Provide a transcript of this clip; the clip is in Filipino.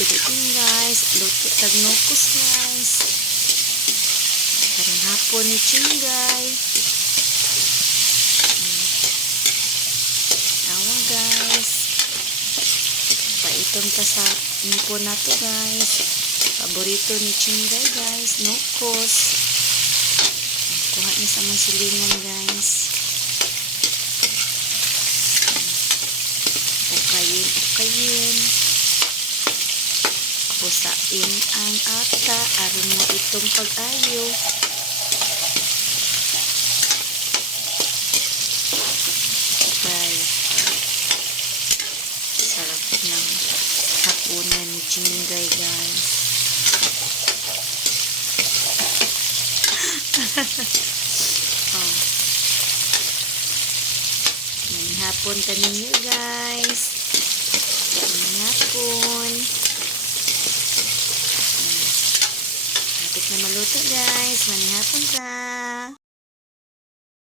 Philippine guys. Luto tagnokos guys. Karong hapon ni Chinggay. Awa guys. Paiton ta sa nipon na to guys. Paborito ni Chinggay guys. Nokos. Kuha niya sa mga silingan guys. Ukayin. Pusain ang ata aron mo itong pag-ayo. Guys, sarap ng hapunan ni Chinggay guys. Oh. Manihapon ka ninyo guys. Manihapon. Lapit na maluto guys. Manihapon.